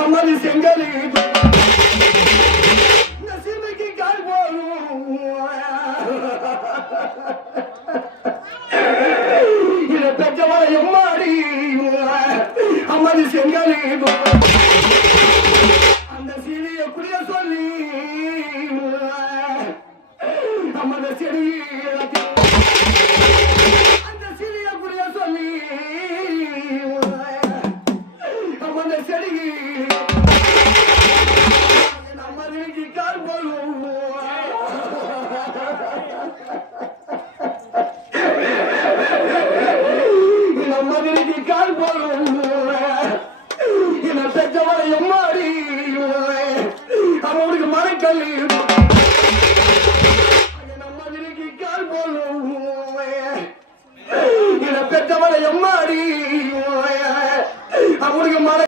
அம்மாதி செங்கல் நசீமைக்கு கால் போகும் இதை பெற்றவளை எம்மாடி அம்மாதி செங்கல் அந்த சீனிய குடிய சொல்லி அம்மத செடி அந்த சீனிய குடிய சொல்லி அம்மத செடி